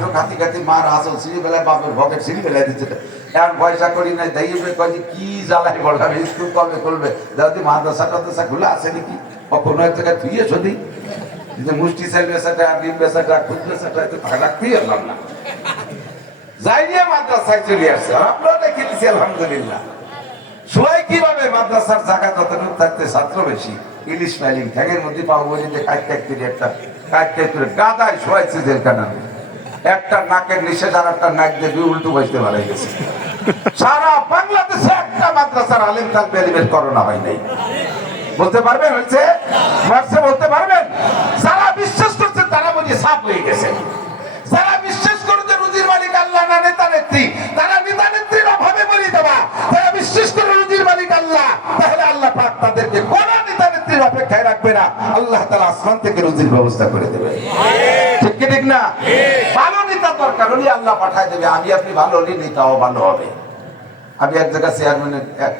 তো কাতি কাতি মার আসল সিঁড়ি বেলায় বাপের ভকের সিঁড়ি বেলায় দিচ্ছে এখন পয়সা করি নাই দাইবে কয় যে কি জ্বালাই বললাম স্কুল কবে করবে দাদি মাদ্রাসা টাদ্রাসা খুলে আছে নাকি বা কোনো এক জায়গায় ধুয়ে সদি যে মুষ্টি সেল বেসাটা ডিম বেসাটা খুদ বেসাটা একটু রাখতেই পারলাম না যাই নিয়ে মাদ্রাসায় চলে আসছে আর আমরা দেখে দিচ্ছি আলহামদুলিল্লাহ সবাই কিভাবে মাদ্রাসার জায়গা যতটুকু থাকতে ছাত্র বেশি ইলিশ মাইলিং ঠ্যাঙের মধ্যে পাবো বলিতে কাট করে একটা কাট করে গাদায় শোয়াইছে জেলখানা একটা নাকের নিষেধ আর একটা নাক দিয়ে দুই উল্টো বসতে মারা গেছে সারা বাংলাদেশে একটা মাদ্রাসার আলিম থাকবে এলিমের করোনা হয় নাই বলতে পারবেন হচ্ছে মার্সে বলতে পারবেন যারা বিশ্বাস করছে তারা বুঝি সাফ হয়ে গেছে যারা বিশ্বাস করে যে রুজির মালিক আল্লাহ না নেতা নেত্রী তারা নেতা নেত্রীর অভাবে বলি দেবা যারা বিশ্বাস করে রুজির মালিক আল্লাহ তাহলে আল্লাহ পাক তাদেরকে কোন নেতা নেত্রীর অপেক্ষায় রাখবে না আল্লাহ তাআলা আসমান থেকে রুজির ব্যবস্থা করে দেবে ঠিক কি ঠিক না ভালো নেতা দরকার হলে আল্লাহ পাঠায় দেবে আমি আপনি ভালো হলে নেতাও ভালো হবে আমি এক জায়গায় চেয়ারম্যানের এক